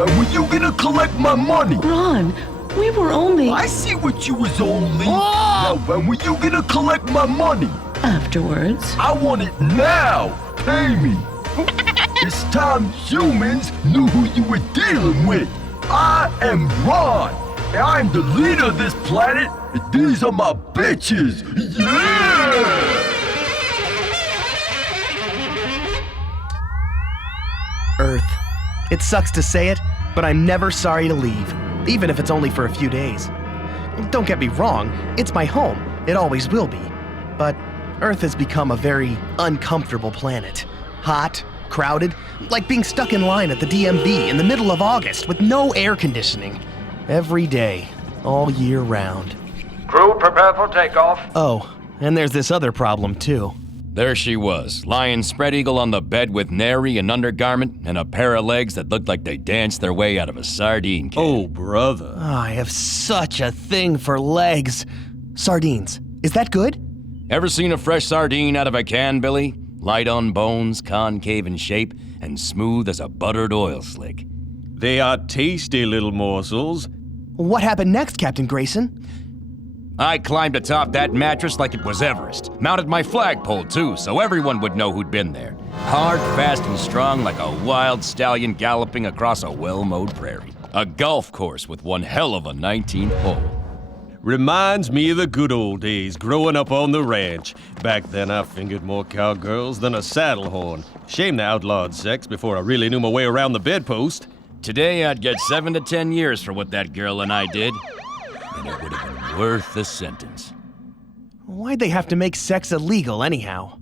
when were you gonna collect my money? Ron, we were only... I see what you was only. Now when were you gonna collect my money? Afterwards. I want it now. Pay me. It's time humans knew who you were dealing with. I am Ron. And I'm the leader of this planet. And these are my bitches. Yeah! Earth. It sucks to say it, but I'm never sorry to leave, even if it's only for a few days. Don't get me wrong, it's my home. It always will be. But Earth has become a very uncomfortable planet. Hot, crowded, like being stuck in line at the DMV in the middle of August with no air conditioning. Every day, all year round. Crew, prepare for takeoff. Oh, and there's this other problem too. There she was, lying spread eagle on the bed with nary an undergarment and a pair of legs that looked like they danced their way out of a sardine can. Oh, brother. Oh, I have such a thing for legs. Sardines. Is that good? Ever seen a fresh sardine out of a can, Billy? Light on bones, concave in shape, and smooth as a buttered oil slick. They are tasty little morsels. What happened next, Captain Grayson? I climbed atop that mattress like it was Everest. Mounted my flagpole, too, so everyone would know who'd been there. Hard, fast, and strong like a wild stallion galloping across a well-mowed prairie. A golf course with one hell of a 19th hole. Reminds me of the good old days growing up on the ranch. Back then I fingered more cowgirls than a saddle horn. Shame they outlawed sex before I really knew my way around the bedpost. Today I'd get 7 to 10 years for what that girl and I did. And it would have been worth the sentence. Why'd they have to make sex illegal anyhow?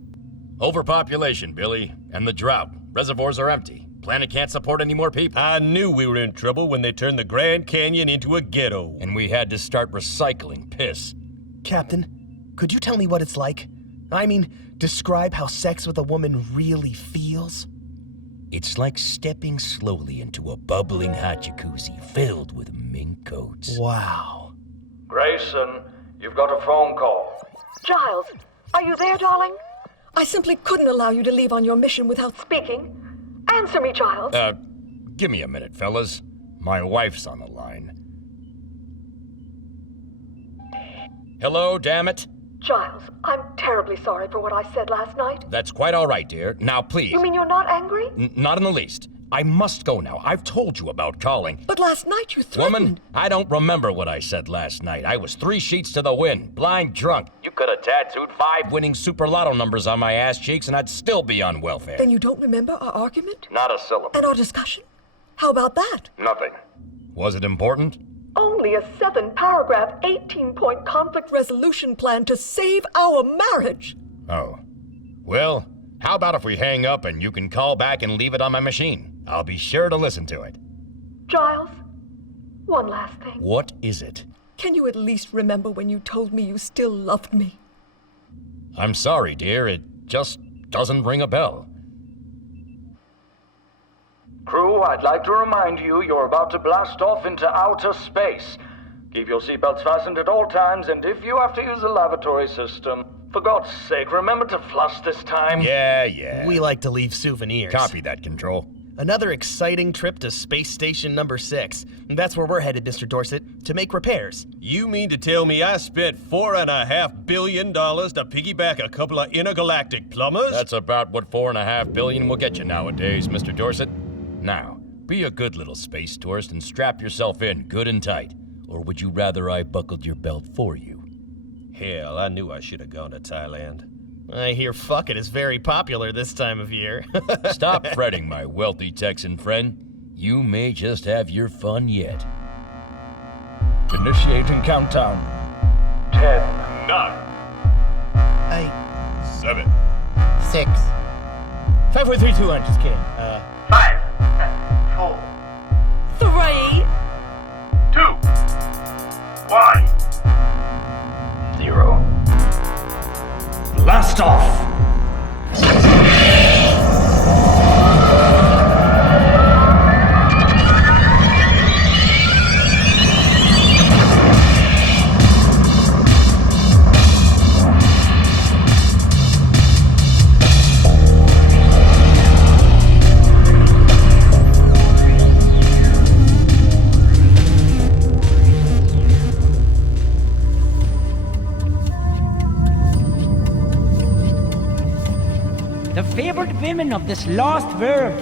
Overpopulation, Billy, and the drought. Reservoirs are empty. Planet can't support any more people. I knew we were in trouble when they turned the Grand Canyon into a ghetto. And we had to start recycling piss. Captain, could you tell me what it's like? I mean, describe how sex with a woman really feels? It's like stepping slowly into a bubbling hot jacuzzi filled with mink coats. Wow. Grayson, you've got a phone call. Giles, are you there, darling? I simply couldn't allow you to leave on your mission without speaking. Answer me, Giles. Give me a minute, fellas. My wife's on the line. Hello, damn it. Giles, I'm terribly sorry for what I said last night. That's quite all right, dear. Now, please. You mean you're not angry? Not in the least. I must go now. I've told you about calling. But last night you threatened. Woman, I don't remember what I said last night. I was 3 sheets to the wind, blind drunk. You could have tattooed 5 winning Super Lotto numbers on my ass cheeks and I'd still be on welfare. Then you don't remember our argument? Not a syllable. And our discussion? How about that? Nothing. Was it important? Only a 7-paragraph, 18-point conflict resolution plan to save our marriage. Oh. Well, how about if we hang up and you can call back and leave it on my machine? I'll be sure to listen to it. Giles, one last thing. What is it? Can you at least remember when you told me you still loved me? I'm sorry, dear. It just doesn't ring a bell. Crew, I'd like to remind you you're about to blast off into outer space. Keep your seatbelts fastened at all times, and if you have to use the lavatory system, for God's sake, remember to flush this time. Yeah. We like to leave souvenirs. Copy that, Control. Another exciting trip to Space Station number 6. That's where we're headed, Mr. Dorset, to make repairs. You mean to tell me I spent $4.5 billion to piggyback a couple of intergalactic plumbers? That's about what $4.5 billion will get you nowadays, Mr. Dorset. Now, be a good little space tourist and strap yourself in good and tight. Or would you rather I buckled your belt for you? Hell, I knew I should have gone to Thailand. I hear fucking is very popular this time of year. Stop fretting, my wealthy Texan friend. You may just have your fun yet. Initiating countdown. 10, 9, 8, 7, 6, 5, 4, 3, 2, 1. Just kidding. 5, 4, 3, 2, 1, 0. Blast off! the fabled women of this lost world,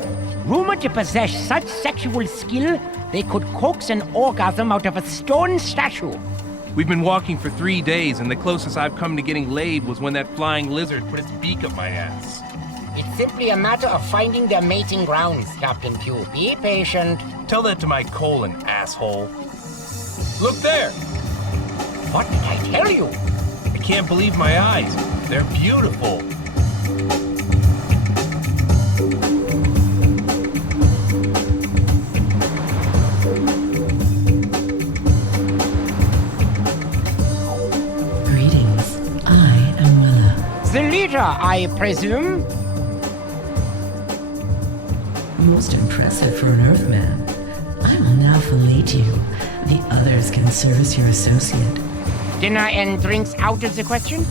rumored to possess such sexual skill they could coax an orgasm out of a stone statue. We've been walking for 3 days, and the closest I've come to getting laid was when that flying lizard put its beak up my ass. It's simply a matter of finding their mating grounds, Captain Q. Be patient. Tell that to my colon, asshole. Look there! What did I tell you? I can't believe my eyes. They're beautiful. Greetings. I am Willa. The leader, I presume? Most impressive for an Earthman. I will now fillet you. The others can serve as your associate. Dinner and drinks out of the question?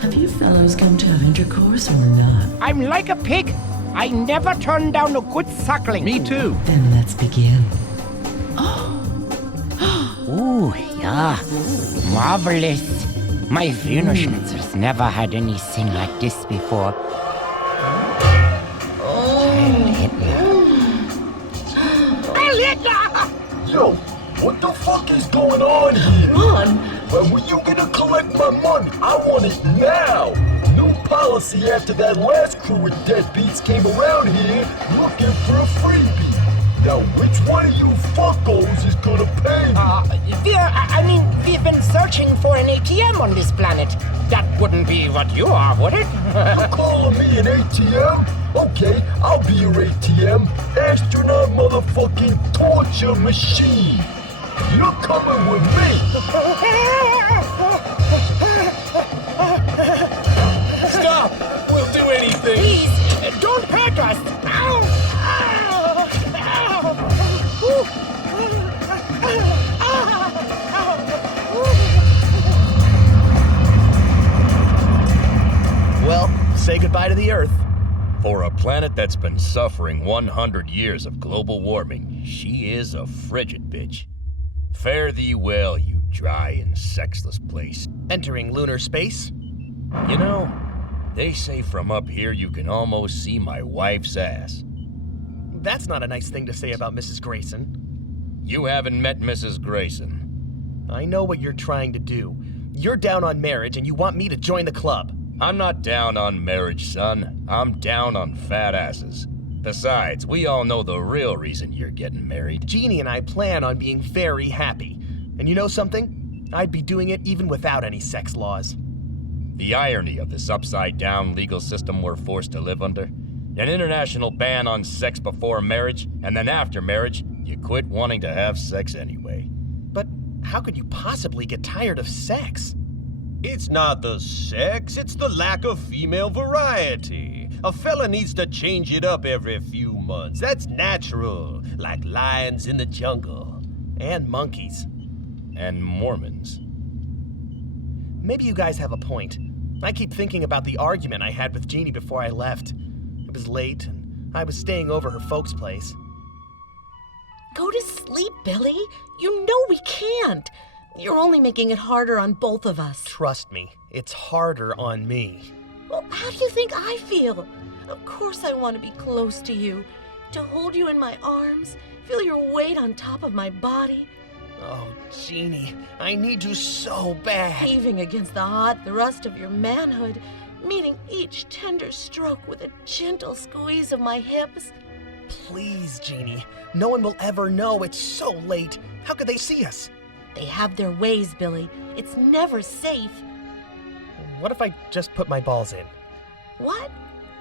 Have you fellows come to have intercourse or not? I'm like a pig. I never turn down a good suckling. Me too. Then let's begin. Ooh, yeah. Marvelous. My Wiener Schnitzer's never had anything like this before. Yo, what the fuck is going on here? When you gonna collect my money? I want it now. New policy after that last crew of deadbeats came around here looking for a freebie. Now which one of you fuckos is gonna pay me? We've been searching for an ATM on this planet. That wouldn't be what you are, would it? You calling me an ATM? Okay, I'll be your ATM. Astronaut motherfucking torture machine. You're coming with me. Stop! We'll do anything. Please, don't hurt us. Ow! Well, say goodbye to the Earth. For a planet that's been suffering 100 years of global warming, she is a frigid bitch. Fare thee well, you dry and sexless place. Entering lunar space? You know, they say from up here you can almost see my wife's ass. That's not a nice thing to say about Mrs. Grayson. You haven't met Mrs. Grayson. I know what you're trying to do. You're down on marriage and you want me to join the club. I'm not down on marriage, son. I'm down on fat asses. Besides, we all know the real reason you're getting married. Jeannie and I plan on being very happy. And you know something? I'd be doing it even without any sex laws. The irony of this upside-down legal system we're forced to live under. An international ban on sex before marriage, and then after marriage, you quit wanting to have sex anyway. But how could you possibly get tired of sex? It's not the sex, it's the lack of female variety. A fella needs to change it up every few months. That's natural, like lions in the jungle. And monkeys. And Mormons. Maybe you guys have a point. I keep thinking about the argument I had with Jeannie before I left. It was late, and I was staying over her folks' place. Go to sleep, Billy. You know we can't. You're only making it harder on both of us. Trust me, it's harder on me. Well, how do you think I feel? Of course I want to be close to you, to hold you in my arms, feel your weight on top of my body. Oh, Jeannie, I need you so bad. Heaving against the hot thrust of your manhood, meeting each tender stroke with a gentle squeeze of my hips. Please, Jeannie, no one will ever know. It's so late. How could they see us? They have their ways, Billy. It's never safe. What if I just put my balls in? What?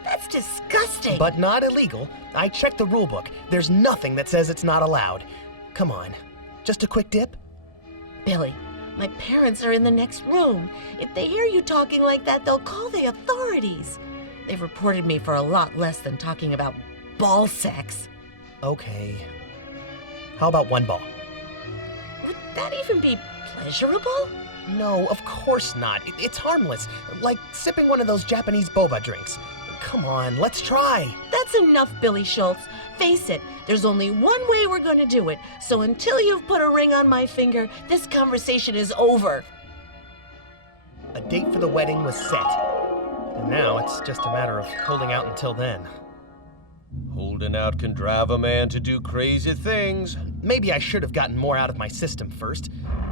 That's disgusting. But not illegal. I checked the rule book. There's nothing that says it's not allowed. Come on, just a quick dip? Billy, my parents are in the next room. If they hear you talking like that, they'll call the authorities. They've reported me for a lot less than talking about ball sex. Okay. How about one ball? Would that even be pleasurable? No, of course not. It's harmless. Like sipping one of those Japanese boba drinks. Come on, let's try. That's enough, Billy Schultz. Face it, there's only one way we're going to do it. So until you've put a ring on my finger, this conversation is over. A date for the wedding was set. And now it's just a matter of holding out until then. Holding out can drive a man to do crazy things. Maybe I should have gotten more out of my system first,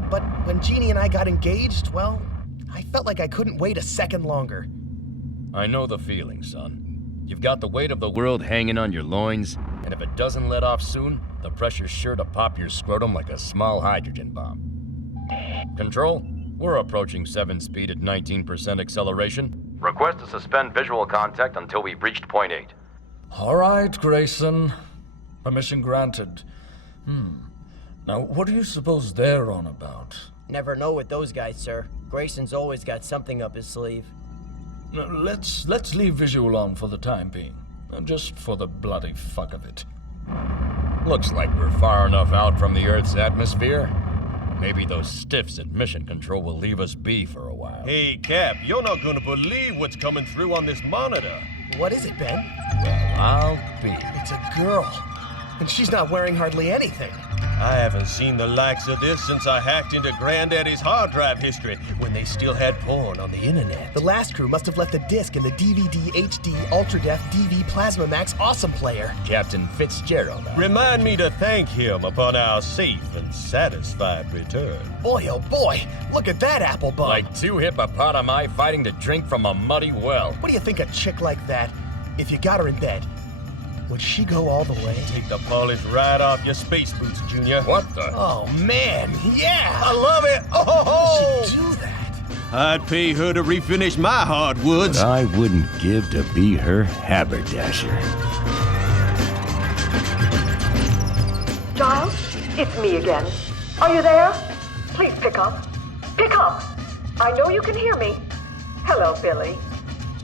but when Jeannie and I got engaged, well, I felt like I couldn't wait a second longer. I know the feeling, son. You've got the weight of the world hanging on your loins, and if it doesn't let off soon, the pressure's sure to pop your scrotum like a small hydrogen bomb. Control, we're approaching 7 speed at 19% acceleration. Request to suspend visual contact until we've reached point 8. All right, Grayson. Permission granted. Now, what do you suppose they're on about? Never know with those guys, sir. Grayson's always got something up his sleeve. Now, let's leave visual on for the time being. Just for the bloody fuck of it. Looks like we're far enough out from the Earth's atmosphere. Maybe those stiffs at Mission Control will leave us be for a while. Hey, Cap, you're not gonna believe what's coming through on this monitor. What is it, Ben? Well, I'll be. It's a girl. And she's not wearing hardly anything. I haven't seen the likes of this since I hacked into Granddaddy's hard drive history when they still had porn on the internet. The last crew must have left a disc in the DVD HD Ultra Def DV Plasma Max Awesome Player. Captain Fitzgerald. Remind me to thank him upon our safe and satisfied return. Boy, oh boy, look at that apple bum. Like two hippopotami fighting to drink from a muddy well. What do you think a chick like that, if you got her in bed, would she go all the way? Take the polish right off your space boots, Junior. What the? Oh, man, yeah! I love it! Oh! She do that. I'd pay her to refinish my hardwoods. I wouldn't give to be her haberdasher. Giles, it's me again. Are you there? Please pick up. Pick up! I know you can hear me. Hello, Billy.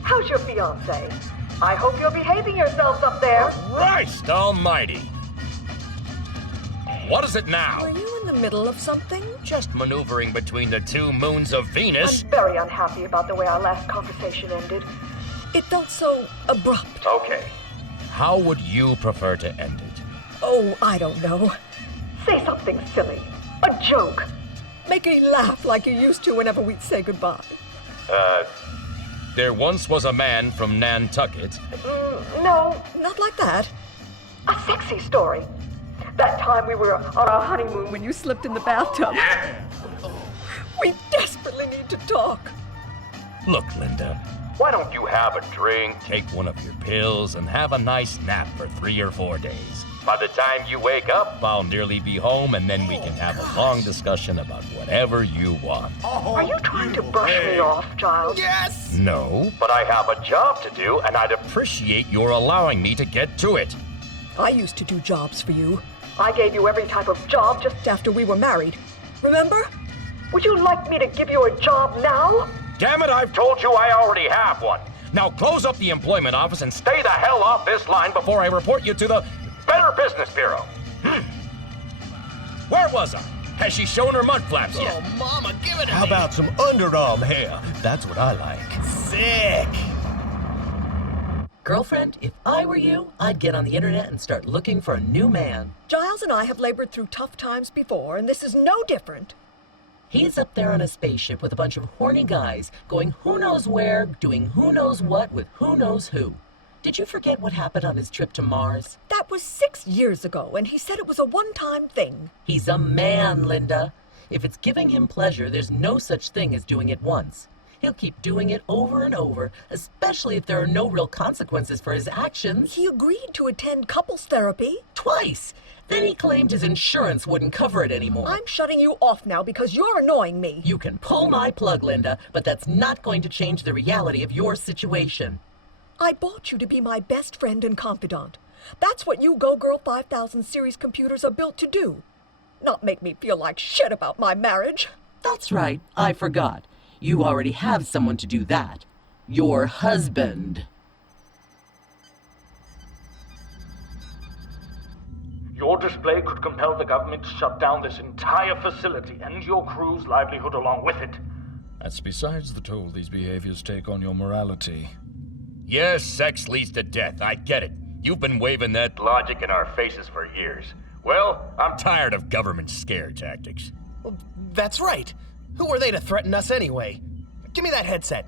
How's your fiancé? I hope you're behaving yourselves up there. Christ almighty! What is it now? Were you in the middle of something? Just maneuvering between the two moons of Venus. I'm very unhappy about the way our last conversation ended. It felt so abrupt. Okay. How would you prefer to end it? Oh, I don't know. Say something silly. A joke. Make me laugh like you used to whenever we'd say goodbye. There once was a man from Nantucket. No, not like that. A sexy story. That time we were on our honeymoon when you slipped in the bathtub. Yeah. We desperately need to talk. Look, Linda, why don't you have a drink, take one of your pills, and have a nice nap for 3 or 4 days? By the time you wake up, I'll nearly be home, and then we can have a long discussion about whatever you want. Are you trying to brush me off, Giles? Yes! No, but I have a job to do, and I'd appreciate your allowing me to get to it. I used to do jobs for you. I gave you every type of job just after we were married. Remember? Would you like me to give you a job now? Damn it, I've told you I already have one. Now close up the employment office and stay the hell off this line before I report you to the Better Business Bureau. Where was I? Has she shown her mud flaps yet? Oh, Mama, give it to How me. about some underarm hair? That's what I like. Sick! Girlfriend, if I were you, I'd get on the internet and start looking for a new man. Giles and I have labored through tough times before, and this is no different. He's up there on a spaceship with a bunch of horny guys, going who knows where, doing who knows what with who knows who. Did you forget what happened on his trip to Mars? That was 6 years ago, and he said it was a one-time thing. He's a man, Linda. If it's giving him pleasure, there's no such thing as doing it once. He'll keep doing it over and over, especially if there are no real consequences for his actions. He agreed to attend couples therapy. Twice! Then he claimed his insurance wouldn't cover it anymore. I'm shutting you off now because you're annoying me. You can pull my plug, Linda, but that's not going to change the reality of your situation. I bought you to be my best friend and confidant. That's what you Go Girl 5000 series computers are built to do. Not make me feel like shit about my marriage. That's right, I forgot. You already have someone to do that. Your husband. Your display could compel the government to shut down this entire facility and your crew's livelihood along with it. That's besides the toll these behaviors take on your morality. Yes, sex leads to death. I get it. You've been waving that logic in our faces for years. Well, I'm tired of government scare tactics. Well, that's right. Who were they to threaten us anyway? Give me that headset.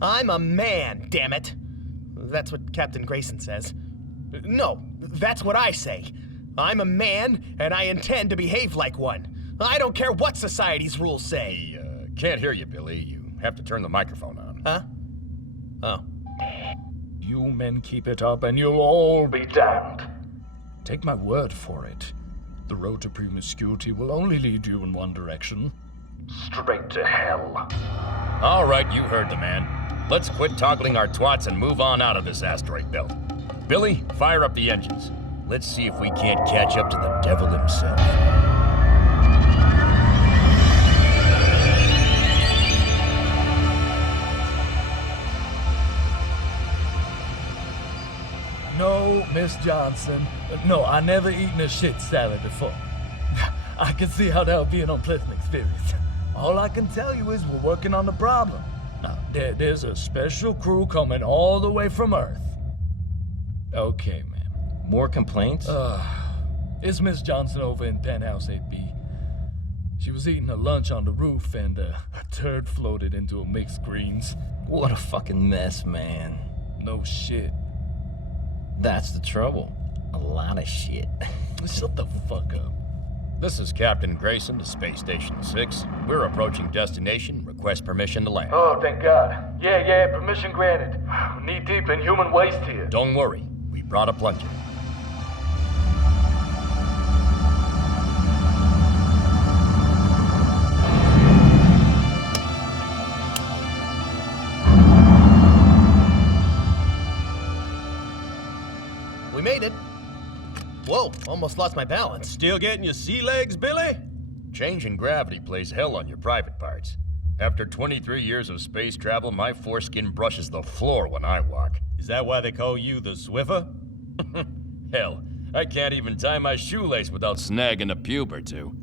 I'm a man, damn it. That's what Captain Grayson says. No, that's what I say. I'm a man, and I intend to behave like one. I don't care what society's rules say. Can't hear you, Billy. You have to turn the microphone on. Huh? Oh. You men keep it up and you'll all be damned. Take my word for it. The road to promiscuity will only lead you in one direction. Straight to hell. All right, you heard the man. Let's quit toggling our twats and move on out of this asteroid belt. Billy, fire up the engines. Let's see if we can't catch up to the devil himself. No, Miss Johnson. No, I never eaten a shit salad before. I can see how that would be an unpleasant experience. All I can tell you is we're working on the problem. Now, there's a special crew coming all the way from Earth. Okay, ma'am. More complaints? It's Miss Johnson over in Penthouse 8B. She was eating her lunch on the roof and a turd floated into a mixed greens. What a fucking mess, man. No shit. That's the trouble. A lot of shit. Shut the fuck up. This is Captain Grayson to Space Station 6. We're approaching destination. Request permission to land. Oh, thank God. Yeah, permission granted. Knee deep in human waste here. Don't worry. We brought a plunger. We made it. Whoa, almost lost my balance. Still getting your sea legs, Billy? Change in gravity plays hell on your private parts. After 23 years of space travel, my foreskin brushes the floor when I walk. Is that why they call you the Swiffer? Hell, I can't even tie my shoelace without snagging a pube or two.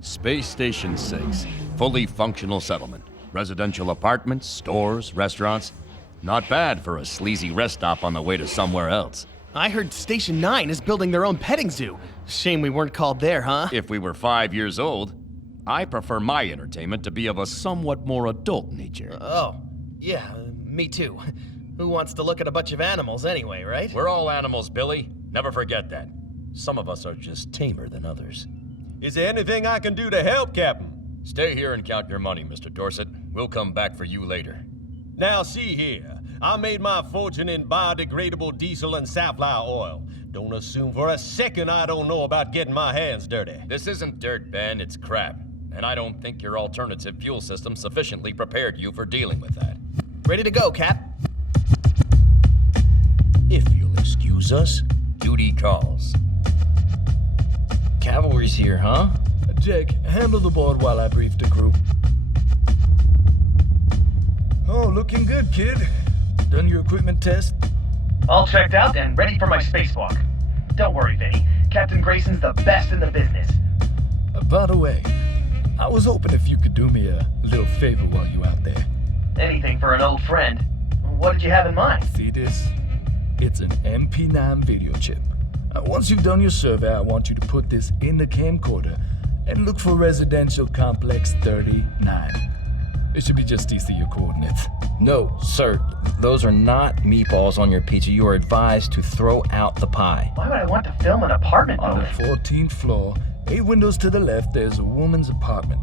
Space Station 6, fully functional settlement. Residential apartments, stores, restaurants. Not bad for a sleazy rest stop on the way to somewhere else. I heard Station 9 is building their own petting zoo. Shame we weren't called there, huh? If we were 5 years old, I prefer my entertainment to be of a somewhat more adult nature. Oh, yeah, me too. Who wants to look at a bunch of animals anyway, right? We're all animals, Billy. Never forget that. Some of us are just tamer than others. Is there anything I can do to help, Captain? Stay here and count your money, Mr. Dorset. We'll come back for you later. Now see here, I made my fortune in biodegradable diesel and safflower oil. Don't assume for a second I don't know about getting my hands dirty. This isn't dirt, Ben, it's crap. And I don't think your alternative fuel system sufficiently prepared you for dealing with that. Ready to go, Cap. If you'll excuse us, duty calls. Cavalry's here, huh? Jake, handle the board while I brief the crew. Oh, looking good, kid. Done your equipment test? All checked out and ready for my spacewalk. Don't worry, Vinny. Captain Grayson's the best in the business. By the way, I was hoping if you could do me a little favor while you out there. Anything for an old friend. What did you have in mind? See this? It's an MP9 video chip. Once you've done your survey, I want you to put this in the camcorder and look for Residential Complex 39. It should be just east of your coordinates. No, sir. Those are not meatballs on your pizza. You are advised to throw out the pie. Why would I want to film an apartment On the building? 14th floor, 8 windows to the left, there's a woman's apartment.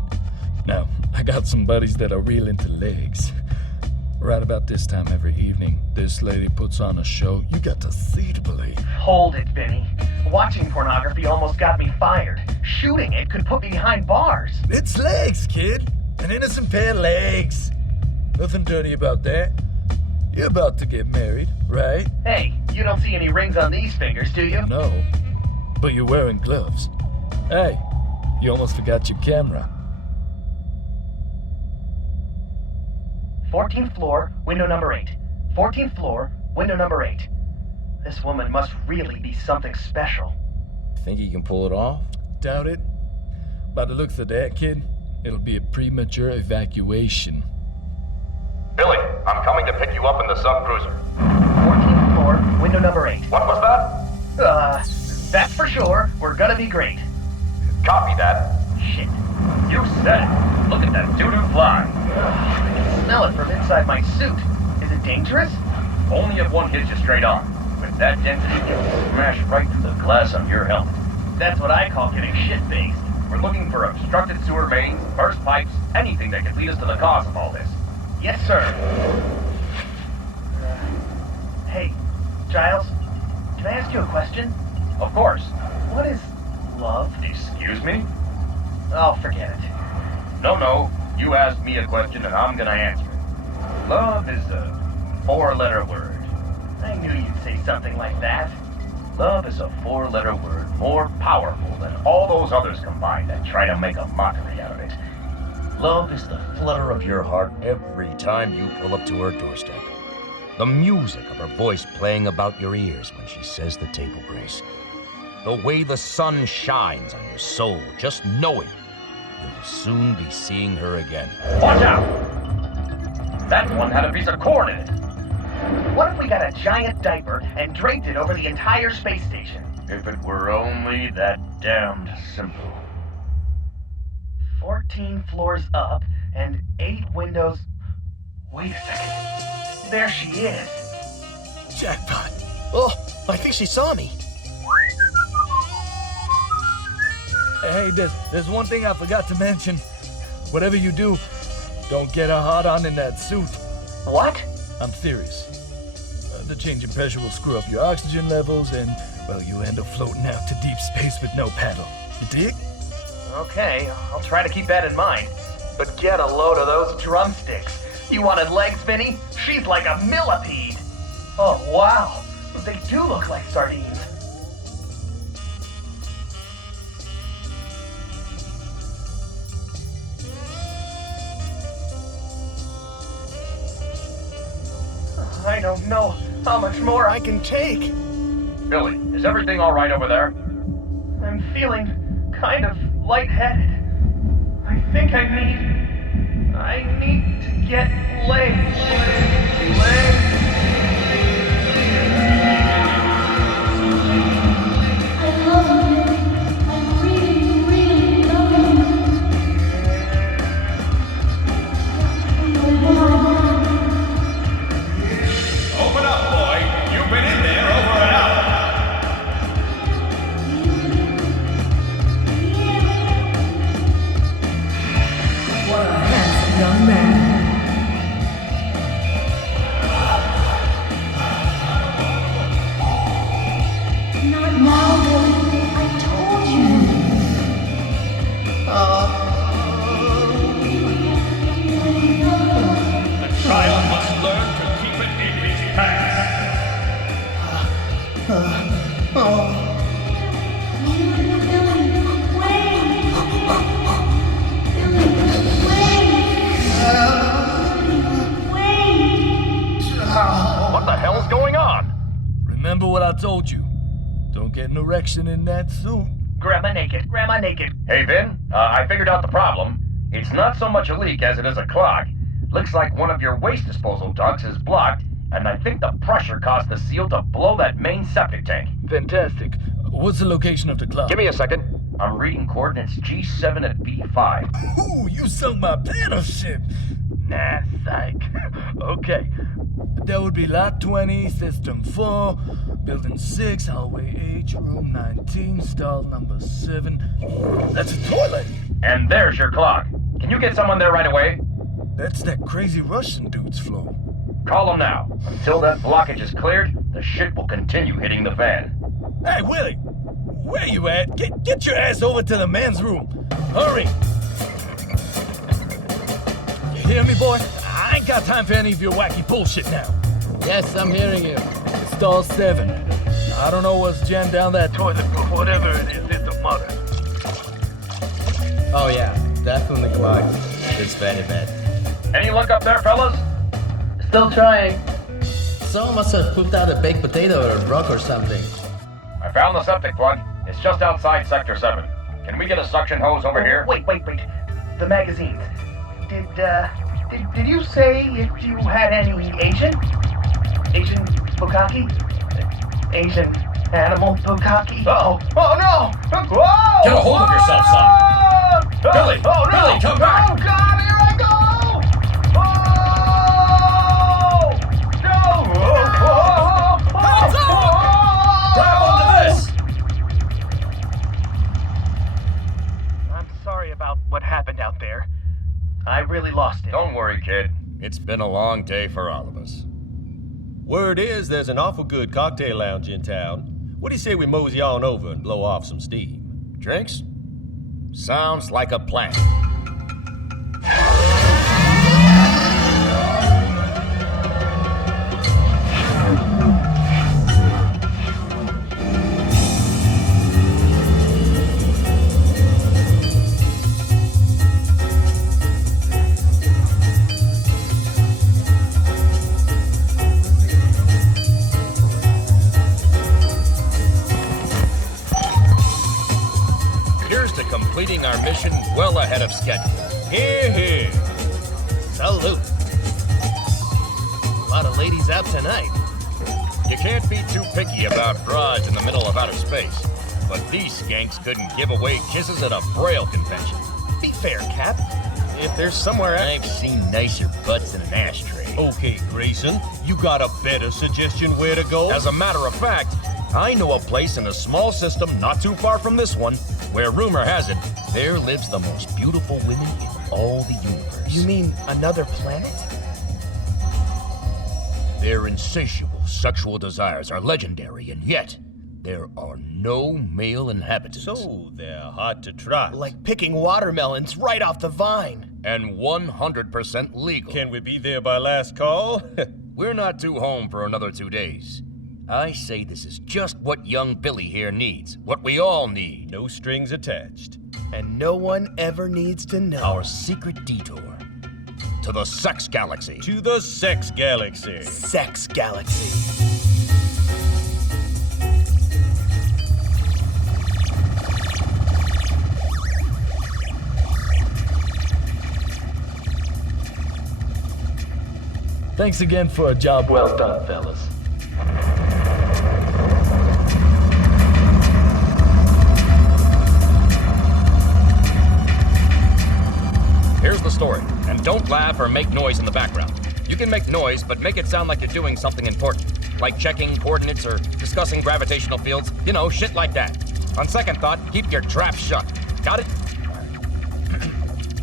Now, I got some buddies that are real into legs. Right about this time every evening, this lady puts on a show you got to see to believe. Hold it, Vinny. Watching pornography almost got me fired. Shooting it could put me behind bars. It's legs, kid. An innocent pair of legs. Nothing dirty about that. You're about to get married, right? Hey, you don't see any rings on these fingers, do you? No, but you're wearing gloves. Hey, you almost forgot your camera. 14th floor, window number 8. 14th floor, window number 8. This woman must really be something special. Think you can pull it off? Doubt it. By the looks of that, kid, it'll be a premature evacuation. Billy, I'm coming to pick you up in the subcruiser. 14th floor, window number 8. What was that? That's for sure. We're gonna be great. Copy that. Shit. You said it. Look at that doo-doo fly. Smell it from inside my suit. Is it dangerous? Only if one hits you straight on. With that density, it will smash right through the glass on your helmet. That's what I call getting shit-faced. We're looking for obstructed sewer mains, burst pipes, anything that could lead us to the cause of all this. Yes, sir. Hey, Giles, can I ask you a question? Of course. What is love? Excuse me? Oh, forget it. No. You asked me a question and I'm gonna answer it. Love is a 4-letter word. I knew you'd say something like that. Love is a 4-letter word more powerful than all those others combined that try to make a mockery out of it. Love is the flutter of your heart every time you pull up to her doorstep. The music of her voice playing about your ears when she says the table grace. The way the sun shines on your soul, just knowing you'll soon be seeing her again. Watch out! That one had a piece of corn in it. What if we got a giant diaper and draped it over the entire space station? If it were only that damned simple. 14 floors up and 8 windows. Wait a second. There she is. Jackpot. Oh, I think she saw me. Hey, there's one thing I forgot to mention. Whatever you do, don't get a hard-on in that suit. What? I'm serious. The change in pressure will screw up your oxygen levels and, well, you'll end up floating out to deep space with no paddle. You dig? Okay, I'll try to keep that in mind. But get a load of those drumsticks. You wanted legs, Vinny? She's like a millipede. Oh, wow. They do look like sardines. I don't know how much more I can take. Billy, is everything all right over there? I'm feeling kind of lightheaded. I think I need to get legs. I love you. I really, really love you. Open up, boy. You've been in there over an hour. What a handsome young man. Not now, Billy. I told you. The child must learn to keep it in his pants. What the hell's going on? Remember what I told you. Don't get an erection in that suit. Grandma naked. Grandma naked. Hey, Vin, I figured out the problem. It's not so much a leak as it is a clog. Looks like one of your waste disposal ducts is blocked, and I think the pressure caused the seal to blow that main septic tank. Fantastic. What's the location of the cloud? Give me a second. I'm reading coordinates G7 at B5. Ooh, you sunk my battleship. Nah, psych. Okay. That would be Lot 20, System 4, Building 6, Hallway H, Room 19, Stall number 7. That's a toilet. And there's your clock. Can you get someone there right away? That's that crazy Russian dude's floor. Call him now. Until that blockage is cleared, the shit will continue hitting the fan. Hey, Willie! Where you at? Get your ass over to the men's room. Hurry! You hear me, boy? I ain't got time for any of your wacky bullshit now. Yes, I'm hearing you. Stall 7. I don't know what's jammed down that toilet, but whatever it is, it's a mutter. Oh yeah, definitely clogged. It's very bad. Any luck up there, fellas? Still trying. Someone must have pooped out a baked potato or a rock or something. I found the septic plug. It's just outside Sector 7. Can we get a suction hose over here? Wait. The magazines. Did you say if you had any Asian bukkake? Asian animal bukkake? Oh no! Whoa! Get a hold of yourself, son! Billy! Oh no! Billy, come back! Oh God, here I go! Don't worry, kid. It's been a long day for all of us. Word is there's an awful good cocktail lounge in town. What do you say we mosey on over and blow off some steam? Drinks? Sounds like a plan. Completing our mission well ahead of schedule. Here, here. Salute. A lot of ladies out tonight. You can't be too picky about broads in the middle of outer space, but these skanks couldn't give away kisses at a Braille convention. Be fair, Cap. If there's somewhere I've seen nicer butts than an ashtray. Okay, Grayson, you got a better suggestion where to go? As a matter of fact, I know a place in a small system not too far from this one, where rumor has it, there lives the most beautiful women in all the universe. You mean another planet? Their insatiable sexual desires are legendary, and yet there are no male inhabitants. So they're hard to trot. Like picking watermelons right off the vine. And 100% legal. Can we be there by last call? We're not due home for another 2 days. I say this is just what young Billy here needs. What we all need. No strings attached. And no one ever needs to know. Our secret detour. To the Sex Galaxy. To the Sex Galaxy. Sex Galaxy. Thanks again for a job well done, fellas. Here's the story, and don't laugh or make noise in the background. You can make noise, but make it sound like you're doing something important, like checking coordinates or discussing gravitational fields, you know, shit like that. On second thought, keep your trap shut. Got it?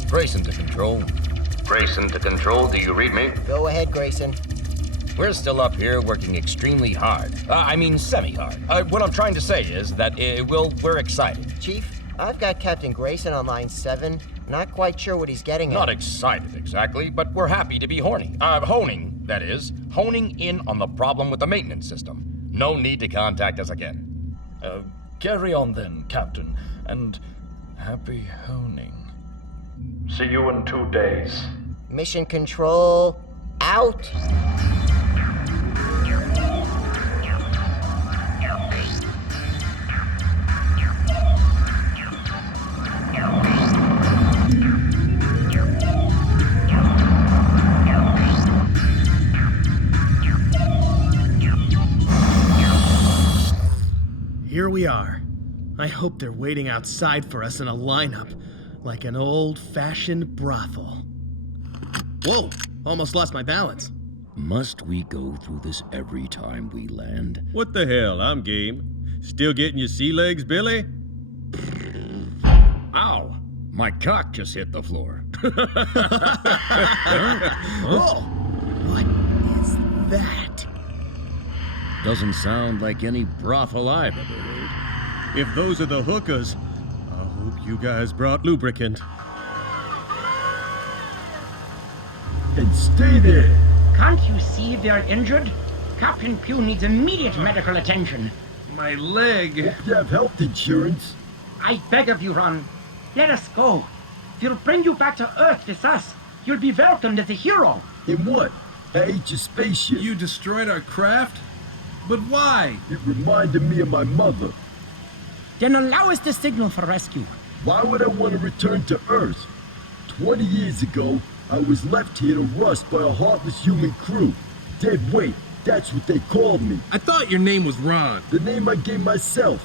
Grayson to control. Grayson to control, do you read me? Go ahead, Grayson. We're still up here working extremely hard. I mean, semi-hard. What I'm trying to say is that, we're excited. Chief, I've got Captain Grayson on line 7. Not quite sure what he's getting at. Not excited exactly, but we're happy to be honing, that is, honing in on the problem with the maintenance system. No need to contact us again. Carry on then, Captain, and happy honing. See you in 2 days. Mission Control, out. Here we are. I hope they're waiting outside for us in a lineup, like an old-fashioned brothel. Whoa! Almost lost my balance. Must we go through this every time we land? What the hell? I'm game. Still getting your sea legs, Billy? Ow! My cock just hit the floor. Whoa! What is that? Doesn't sound like any brothel I've ever heard. If those are the hookers, I hope you guys brought lubricant. And stay there. Can't you see they're injured? Captain Pugh needs immediate medical attention. My leg. Hope you have health insurance. I beg of you, Ron. Let us go. We'll bring you back to Earth with us. You'll be welcomed as a hero. In what? I ate your spaceship. You destroyed our craft? But why? It reminded me of my mother. Then allow us the signal for rescue. Why would I want to return to Earth? 20 years ago, I was left here to rust by a heartless human crew. Dead weight, that's what they called me. I thought your name was Ron. The name I gave myself.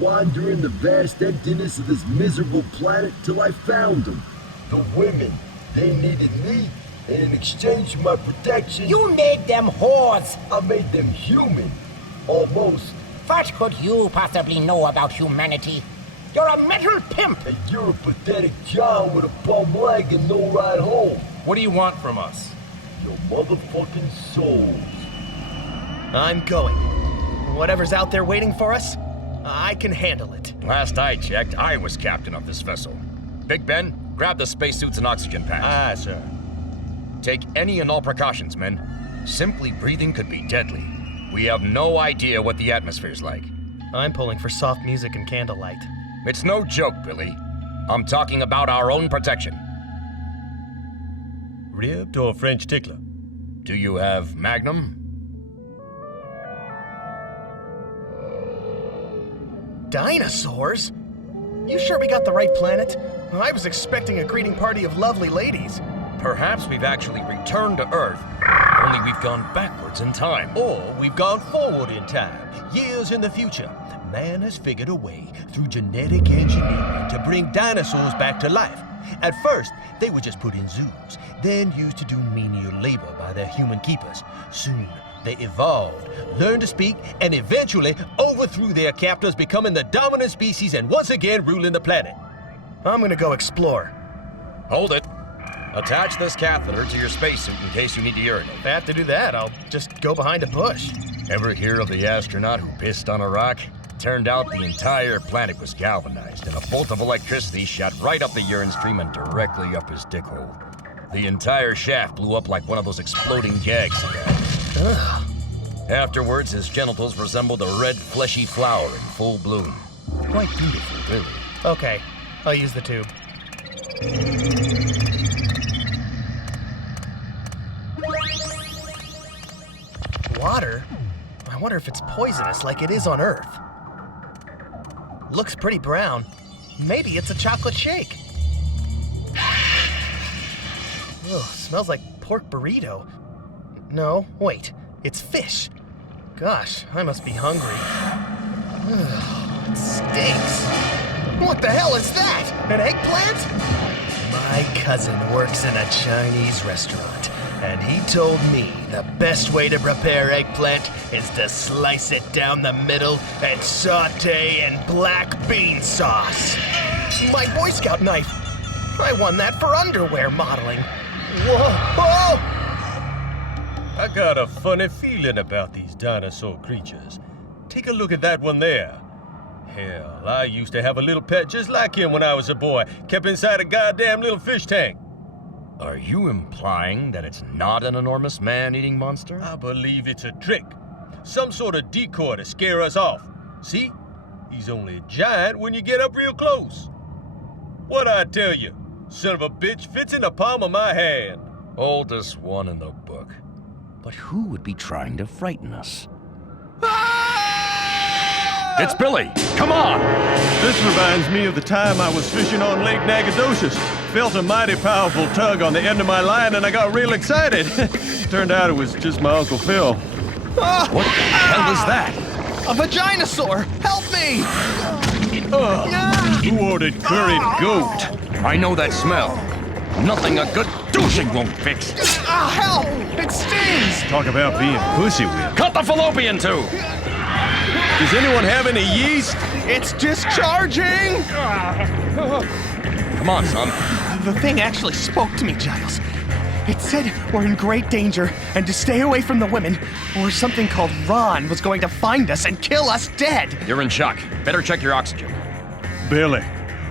Wandering the vast emptiness of this miserable planet till I found them. The women, they needed me, and in exchange for my protection... You made them whores! I made them human. Almost. What could you possibly know about humanity? You're a metal pimp! And you're a pathetic John with a bum leg and no ride home. What do you want from us? Your motherfucking souls. I'm going. Whatever's out there waiting for us, I can handle it. Last I checked, I was captain of this vessel. Big Ben, grab the spacesuits and oxygen packs. Aye, sir. Take any and all precautions, men. Simply breathing could be deadly. We have no idea what the atmosphere's like. I'm pulling for soft music and candlelight. It's no joke, Billy. I'm talking about our own protection. Ribbed or French tickler? Do you have Magnum? Dinosaurs? You sure we got the right planet? I was expecting a greeting party of lovely ladies. Perhaps we've actually returned to Earth, only we've gone backwards in time. Or we've gone forward in time, years in the future. Man has figured a way through genetic engineering to bring dinosaurs back to life. At first, they were just put in zoos, then used to do menial labor by their human keepers. Soon, they evolved, learned to speak, and eventually overthrew their captors, becoming the dominant species and once again ruling the planet. I'm gonna go explore. Hold it. Attach this catheter to your spacesuit in case you need to urinate. If I have to do that, I'll just go behind a bush. Ever hear of the astronaut who pissed on a rock? Turned out the entire planet was galvanized, and a bolt of electricity shot right up the urine stream and directly up his dick hole. The entire shaft blew up like one of those exploding gags he had. Ugh. Afterwards, his genitals resembled a red, fleshy flower in full bloom. Quite beautiful, really. Okay, I'll use the tube. Water? I wonder if it's poisonous like it is on Earth. Looks pretty brown. Maybe it's a chocolate shake. Ugh, smells like pork burrito. No, wait, it's fish. Gosh, I must be hungry. Ugh, it stinks. What the hell is that? An eggplant? My cousin works in a Chinese restaurant, and he told me the best way to prepare eggplant is to slice it down the middle and saute in black bean sauce. My Boy Scout knife. I won that for underwear modeling. Whoa! I got a funny feeling about these dinosaur creatures. Take a look at that one there. Hell, I used to have a little pet just like him when I was a boy, kept inside a goddamn little fish tank. Are you implying that it's not an enormous man-eating monster? I believe it's a trick. Some sort of decoy to scare us off. See? He's only a giant when you get up real close. What'd I tell you? Son of a bitch fits in the palm of my hand. Oldest one in the book. But who would be trying to frighten us? It's Billy! Come on! This reminds me of the time I was fishing on Lake Nacogdoches. Felt a mighty powerful tug on the end of my line and I got real excited. Turned out it was just my Uncle Phil. Oh, what the hell is that? A vaginosaur! Help me! Who ordered curried goat? I know that smell. Nothing a good douching won't fix. Help! It stings! Talk about being pussy whipped. Cut the fallopian tube! Does anyone have any yeast? It's discharging! Come on, son. The thing actually spoke to me, Giles. It said we're in great danger and to stay away from the women, or something called Ron was going to find us and kill us dead. You're in shock. Better check your oxygen. Billy.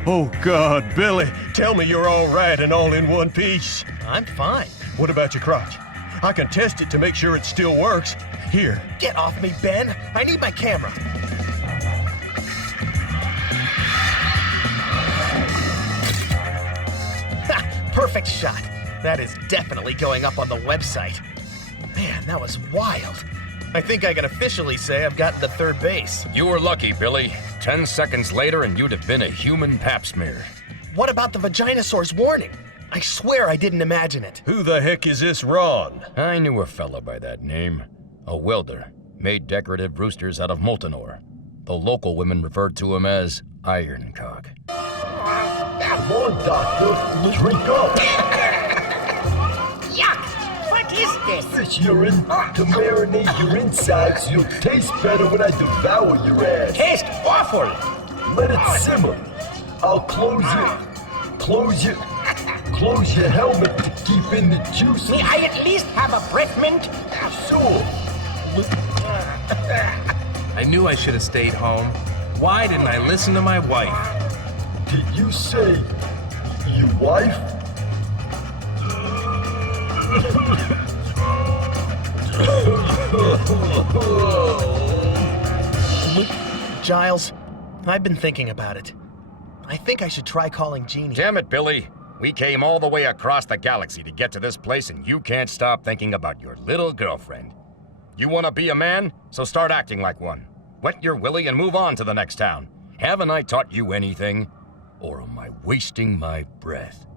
Oh, God, Billy. Tell me you're all right and all in one piece. I'm fine. What about your crotch? I can test it to make sure it still works. Here. Get off me, Ben. I need my camera. Ha! Perfect shot. That is definitely going up on the website. Man, that was wild. I think I can officially say I've gotten to third base. You were lucky, Billy. 10 seconds later and you'd have been a human pap smear. What about the vaginosaur's warning? I swear I didn't imagine it. Who the heck is this Ron? I knew a fella by that name. A welder. Made decorative roosters out of molten ore. The local women referred to him as Ironcock. Come on, Doctor. Drink up. Yuck! What is this? Fish urine. To marinate your insides, you'll taste better when I devour your ass. Tastes awful. Let it simmer. I'll close your helmet. keeping the juice. May I at least have a breath mint? Sure. I knew I should have stayed home. Why didn't I listen to my wife? Did you say your wife? Giles, I've been thinking about it. I think I should try calling Jeannie. Damn it, Billy. We came all the way across the galaxy to get to this place, and you can't stop thinking about your little girlfriend. You want to be a man? So start acting like one. Wet your willy and move on to the next town. Haven't I taught you anything? Or am I wasting my breath?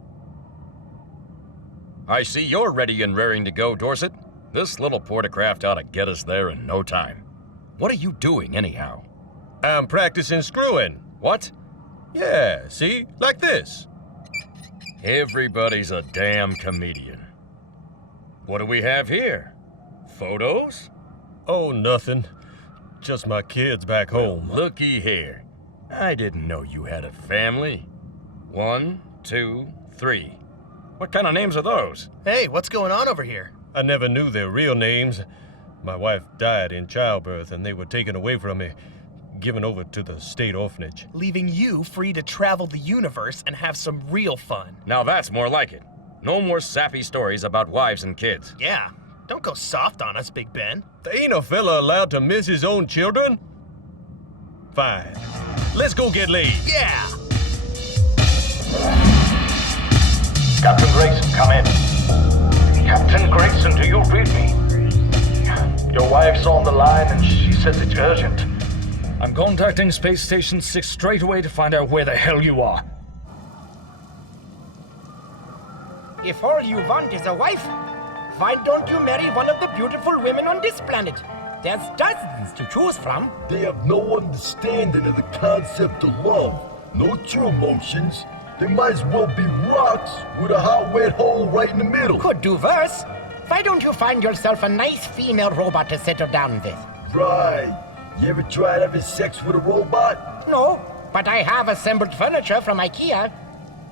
I see you're ready and raring to go, Dorset. This little portacraft ought to get us there in no time. What are you doing, anyhow? I'm practicing screwing. What? Yeah, see? Like this. Everybody's a damn comedian. What do we have here? Photos? Oh, nothing. Just my kids back home. Looky here. I didn't know you had a family. 1, 2, 3. What kind of names are those? Hey, what's going on over here? I never knew their real names. My wife died in childbirth and they were taken away from me, given over to the state orphanage. Leaving you free to travel the universe and have some real fun. Now that's more like it. No more sappy stories about wives and kids. Yeah, don't go soft on us, Big Ben. Ain't a fella allowed to miss his own children? Fine. Let's go get laid. Yeah! Captain Grayson, come in. Captain Grayson, do you read me? Your wife's on the line and she says it's urgent. I'm contacting Space Station 6 straight away to find out where the hell you are. If all you want is a wife, why don't you marry one of the beautiful women on this planet? There's dozens to choose from. They have no understanding of the concept of love. No true emotions. They might as well be rocks with a hot, wet hole right in the middle. Could do worse. Why don't you find yourself a nice female robot to settle down with? Right. You ever tried having sex with a robot? No, but I have assembled furniture from IKEA.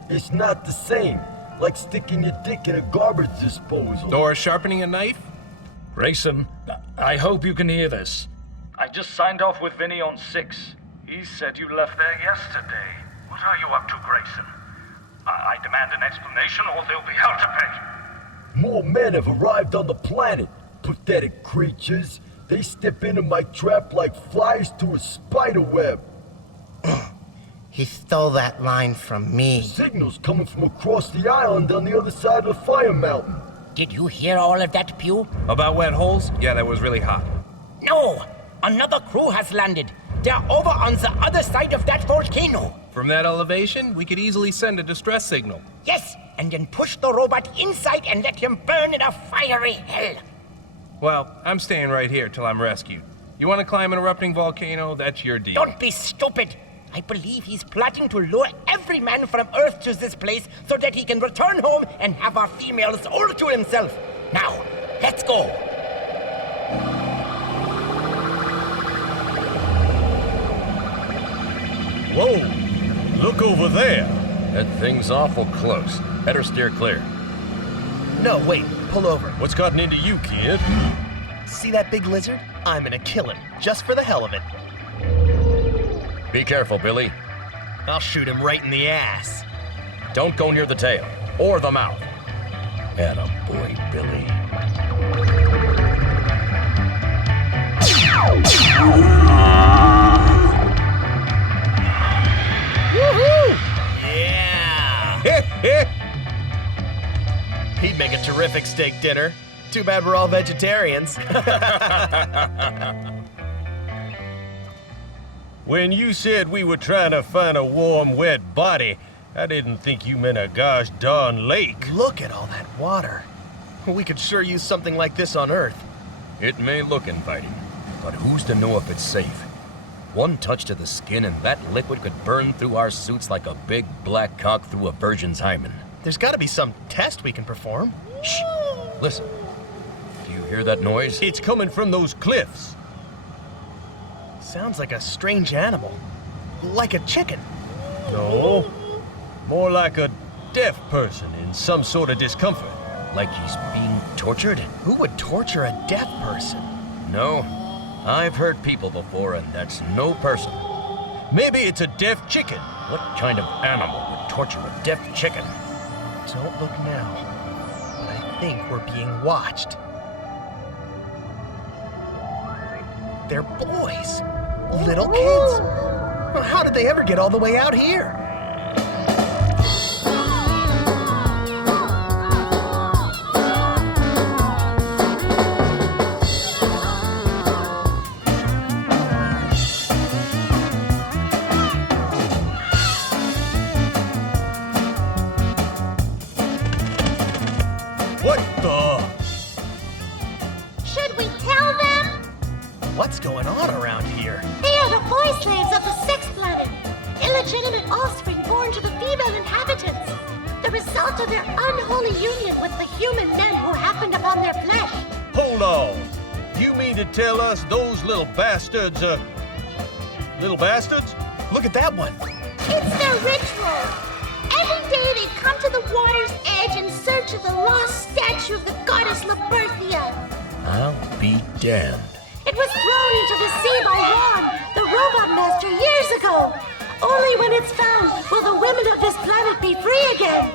It's not the same. Like sticking your dick in a garbage disposal. Or sharpening a knife? Grayson, I hope you can hear this. I just signed off with Vinny on 6. He said you left there yesterday. What are you up to, Grayson? I demand an explanation or there'll be hell to pay. More men have arrived on the planet. Pathetic creatures. They step into my trap like flies to a spider web. He stole that line from me. Signals coming from across the island on the other side of the fire mountain. Did you hear all of that, Pew? About wet holes? Yeah, that was really hot. No! Another crew has landed. They're over on the other side of that volcano. From that elevation, we could easily send a distress signal. Yes, and then push the robot inside and let him burn in a fiery hell. Well, I'm staying right here till I'm rescued. You want to climb an erupting volcano? That's your deal. Don't be stupid. I believe he's plotting to lure every man from Earth to this place so that he can return home and have our females all to himself. Now, let's go. Whoa, look over there. That thing's awful close. Better steer clear. No, wait, pull over. What's gotten into you, kid? See that big lizard? I'm gonna kill him, just for the hell of it. Be careful, Billy. I'll shoot him right in the ass. Don't go near the tail, or the mouth. Atta boy, Billy. Woohoo! Yeah! He'd make a terrific steak dinner. Too bad we're all vegetarians. When you said we were trying to find a warm, wet body, I didn't think you meant a gosh darn lake. Look at all that water. We could sure use something like this on Earth. It may look inviting, but who's to know if it's safe? One touch to the skin and that liquid could burn through our suits like a big black cock through a virgin's hymen. There's gotta be some test we can perform. Shh! Listen. Do you hear that noise? It's coming from those cliffs. Sounds like a strange animal. Like a chicken. No. More like a deaf person in some sort of discomfort. Like he's being tortured? Who would torture a deaf person? No. I've heard people before, and that's no person. Maybe it's a deaf chicken. What kind of animal would torture a deaf chicken? Don't look now, but I think we're being watched. They're boys. Little kids. How did they ever get all the way out here? What the? Should we tell them? What's going on around here? They are the boy slaves of the sixth planet. Illegitimate offspring born to the female inhabitants. The result of their unholy union with the human men who happened upon their flesh. Hold on. You mean to tell us those little bastards, little bastards? Look at that one. It's their ritual. Every day they come to the water's edge in search of the lost statue of the goddess Laberthia. I'll be damned. It was thrown into the sea by Ron, the robot master, years ago. Only when it's found will the women of this planet be free again.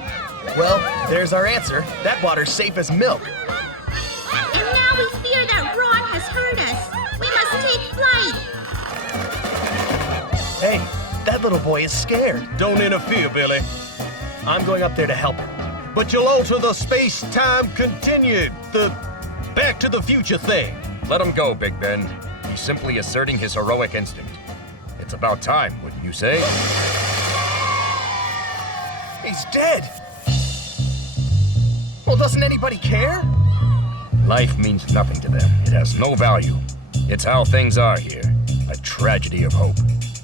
Well, there's our answer. That water's safe as milk. And now we fear that Ron has heard us. We must take flight. Hey, that little boy is scared. Don't interfere, Billy. I'm going up there to help him. But you'll alter the space-time continued, the Back to the Future thing. Let him go, Big Ben. He's simply asserting his heroic instinct. It's about time, wouldn't you say? He's dead. Well, doesn't anybody care? Life means nothing to them. It has no value. It's how things are here. A tragedy of hope.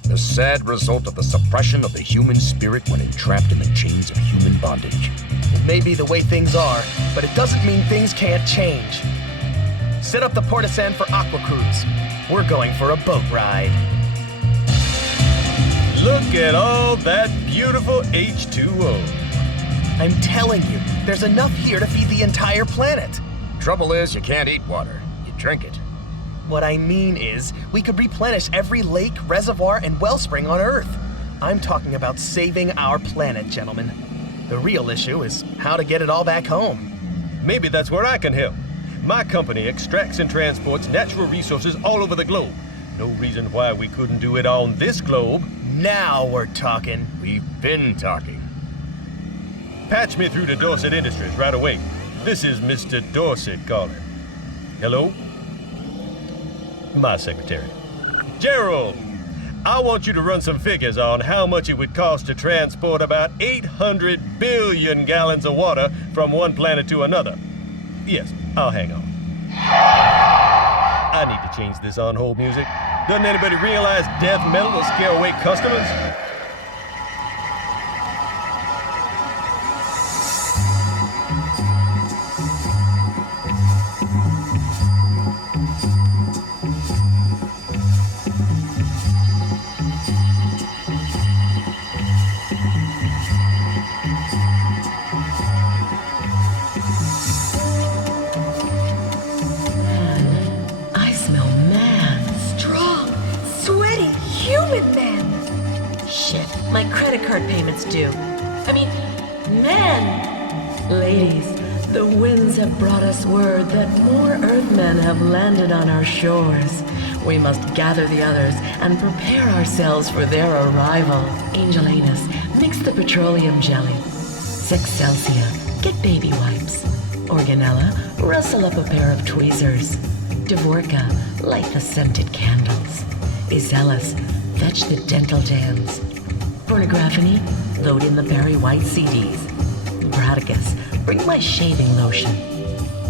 The sad result of the suppression of the human spirit when entrapped in the chains of human bondage. It may be the way things are, but it doesn't mean things can't change. Set up the Portisand for Aqua Cruise. We're going for a boat ride. Look at all that beautiful H2O. I'm telling you, there's enough here to feed the entire planet. Trouble is, you can't eat water. You drink it. What I mean is, we could replenish every lake, reservoir, and wellspring on Earth. I'm talking about saving our planet, gentlemen. The real issue is how to get it all back home. Maybe that's where I can help. My company extracts and transports natural resources all over the globe. No reason why we couldn't do it on this globe. Now we're talking. We've been talking. Patch me through to Dorset Industries right away. This is Mr. Dorset calling. Hello? My secretary. Gerald, I want you to run some figures on how much it would cost to transport about 800 billion gallons of water from one planet to another. Yes, I'll hang on. I need to change this on-hold music. Doesn't anybody realize death metal will scare away customers? My credit card payment's due. I mean, men! Ladies, the winds have brought us word that more Earthmen have landed on our shores. We must gather the others and prepare ourselves for their arrival. Angelinus, mix the petroleum jelly. Sexcelsia, get baby wipes. Organella, rustle up a pair of tweezers. Dvorka, light the scented candles. Isellus, fetch the dental jams. Pornographony, load in the Barry White CDs. Bradicus, bring my shaving lotion.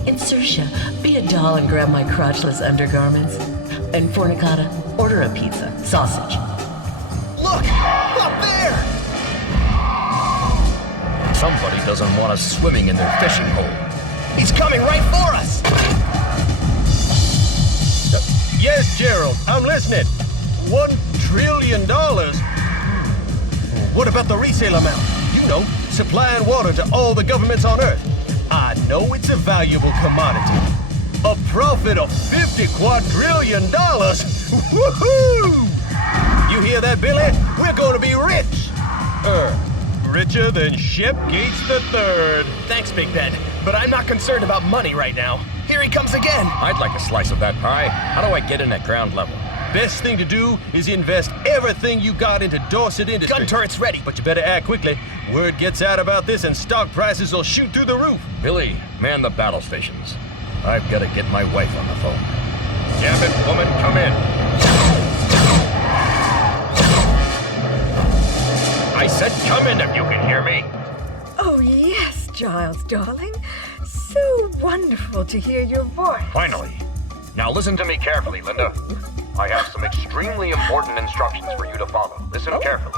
Insertia, be a doll and grab my crotchless undergarments. And Fornicata, order a pizza, sausage. Look! Up there! Somebody doesn't want us swimming in their fishing hole. He's coming right for us! Yes, Gerald, I'm listening. $1 trillion? What about the resale amount? You know, supplying water to all the governments on Earth. I know it's a valuable commodity. A profit of $50 quadrillion. Woohoo! You hear that, Billy? We're gonna be rich. Richer than Shep Gates III. Thanks, Big Ben, but I'm not concerned about money right now. Here he comes again. I'd like a slice of that pie. How do I get in at ground level? Best thing to do is invest everything you got into Dorset Industries. Gun turret's ready. But you better act quickly. Word gets out about this and stock prices will shoot through the roof. Billy, man the battle stations. I've got to get my wife on the phone. Damn it, woman, come in. I said come in if you can hear me. Oh, yes, Giles, darling. So wonderful to hear your voice. Finally. Now listen to me carefully, Linda. I have some extremely important instructions for you to follow. Listen carefully.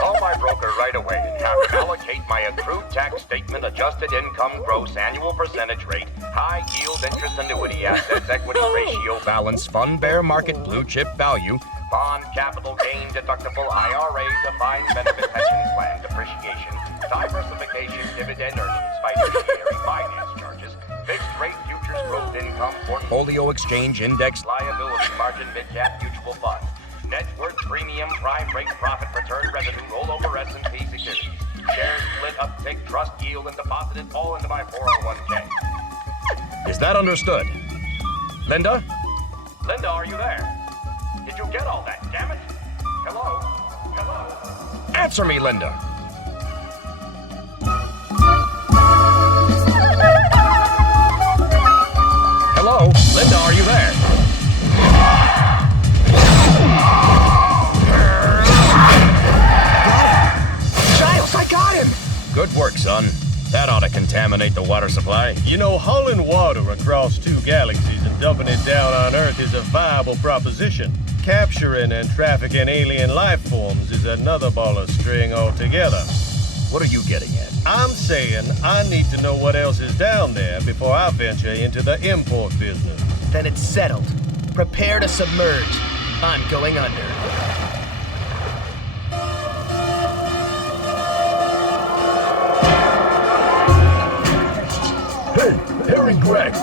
Call my broker right away and have him allocate my accrued tax statement, adjusted income, gross annual percentage rate, high yield interest annuity assets, equity ratio, Balance, fund, bear market, blue chip value, bond, capital gain, deductible, IRA, defined benefit pension plan, depreciation, diversification, dividend earnings, fiduciary finance charges, fixed rate futures, growth income, portfolio exchange, index, liability margin, mid-cap mutual fund, net worth premium, prime rate, profit return, revenue, rollover S&P securities, shares split, uptick, trust yield, and deposited all into my 401k. Is that understood? Linda? Linda, are you there? Did you get all that, damn it? Hello? Hello? Answer me, Linda. Hello? Linda, are you there? Giles, I got him! Good work, son. That ought to contaminate the water supply. You know, hauling water across 2 galaxies and dumping it down on Earth is a viable proposition. Capturing and trafficking alien life forms is another ball of string altogether. What are you getting at? I'm saying I need to know what else is down there before I venture into the import business. Then it's settled. Prepare to submerge. I'm going under. Hey, Harry Greg,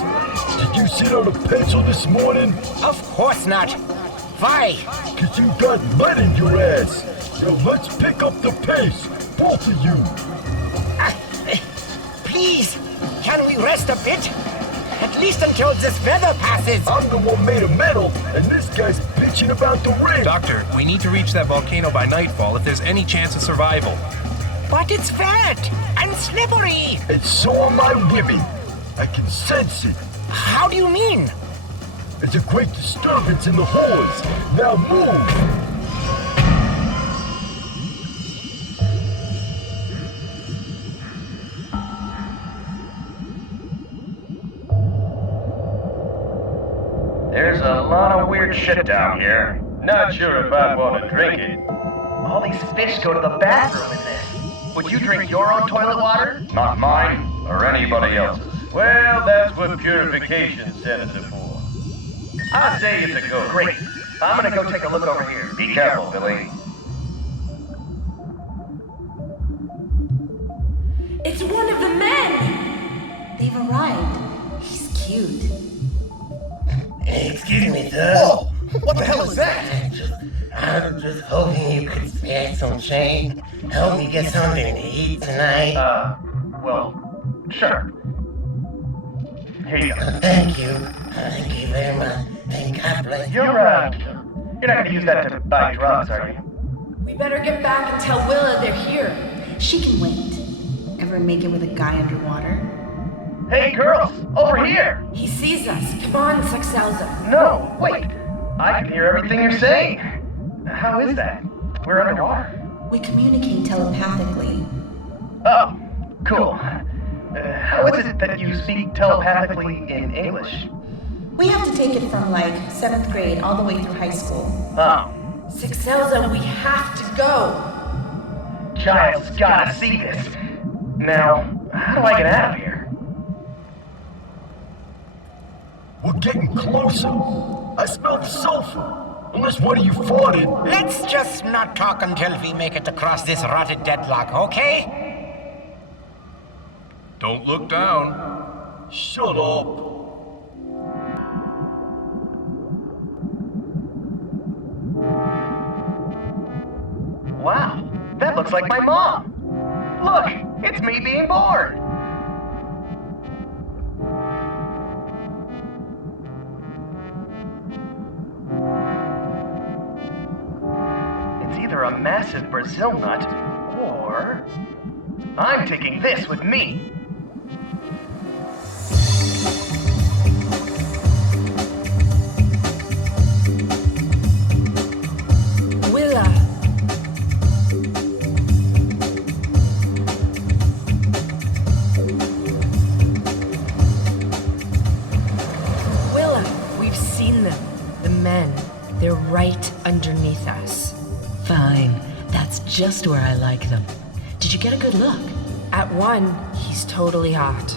did you sit on a pencil this morning? Of course not. Why? 'Cause you got lead in your ass. Now let's pick up the pace, both of you. Please, can we rest a bit? At least until this weather passes. I'm the one made of metal, and this guy's bitching about the ring. Doctor, we need to reach that volcano by nightfall if there's any chance of survival. But it's fat and slippery. And so are my women. I can sense it. How do you mean? There's a great disturbance in the halls. Now move. There's a lot of weird shit down here. Not sure if I'd want to drink it. All these fish go to the bathroom in this. Would you drink your own toilet water? Not mine, or anybody else's. Well, that's what purification centers are for. I'd say it's a go. Great. I'm gonna go take a look over here. Be careful, Billy. It's one of the men! They've arrived. He's cute. Excuse me, sir. Oh, what the hell is that? I'm just hoping you could spare some change. Help me get something to eat tonight. Well, sure. Here you go. Thank you. Thank you very much. Thank God bless you. You're not gonna use that to buy drugs, are you? We better get back and tell Willa they're here. She can wait. Ever make it with a guy underwater? Hey, girls, over here! He sees us. Come on, Saxelza. No, wait. I can hear everything you're saying. How is that? We're underwater. We communicate telepathically. Oh, cool. How is it that you speak telepathically in English? We have to take it from like 7th grade all the way through high school. Oh. Saxelza, we have to go. Giles gotta see this. Now, how do I get out of here? We're getting closer. I smell the sulfur. Unless one of you farted. Let's just not talk until we make it across this rotted deadlock, okay? Don't look down. Shut up. Wow, that looks like my mom. Look, it's me being born. It's either a massive Brazil nut, or I'm taking this with me. Willa. Willa, we've seen them. The men. They're right underneath us. Fine. That's just where I like them. Did you get a good look? At one, he's totally hot.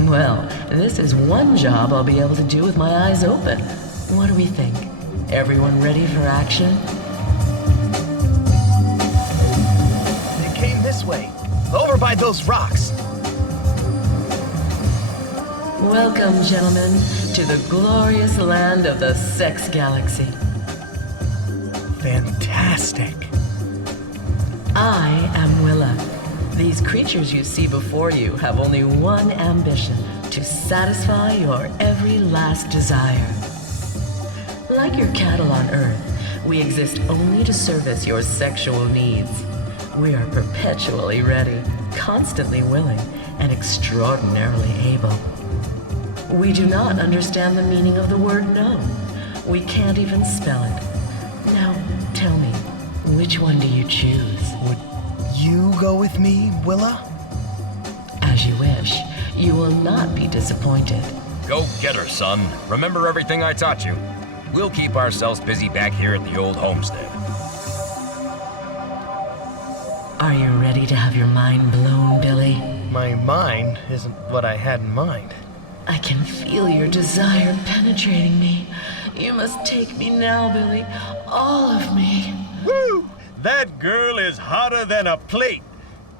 Well, this is one job I'll be able to do with my eyes open. What do we think? Everyone ready for action? They came this way. Over by those rocks. Welcome, gentlemen, to the glorious land of the Sex Galaxy. Fantastic. I am Willa. These creatures you see before you have only one ambition: to satisfy your every last desire. Like your cattle on Earth, we exist only to service your sexual needs. We are perpetually ready, constantly willing, and extraordinarily able. We do not understand the meaning of the word no. We can't even spell it. Now, tell me, which one do you choose? Would you go with me, Willa? As you wish. You will not be disappointed. Go get her, son. Remember everything I taught you. We'll keep ourselves busy back here at the old homestead. Are you ready to have your mind blown, Billy? My mind isn't what I had in mind. I can feel your desire penetrating me. You must take me now, Billy. All of me. Woo! That girl is hotter than a plate.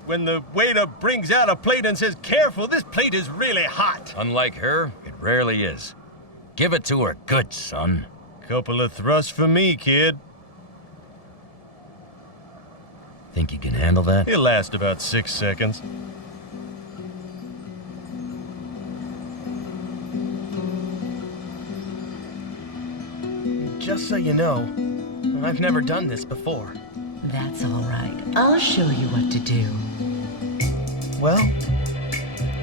When the waiter brings out a plate and says, "Careful, this plate is really hot." Unlike her, it rarely is. Give it to her good, son. Couple of thrusts for me, kid. Think you can handle that? It'll last about 6 seconds. Just so you know, I've never done this before. That's all right. I'll show you what to do. Well,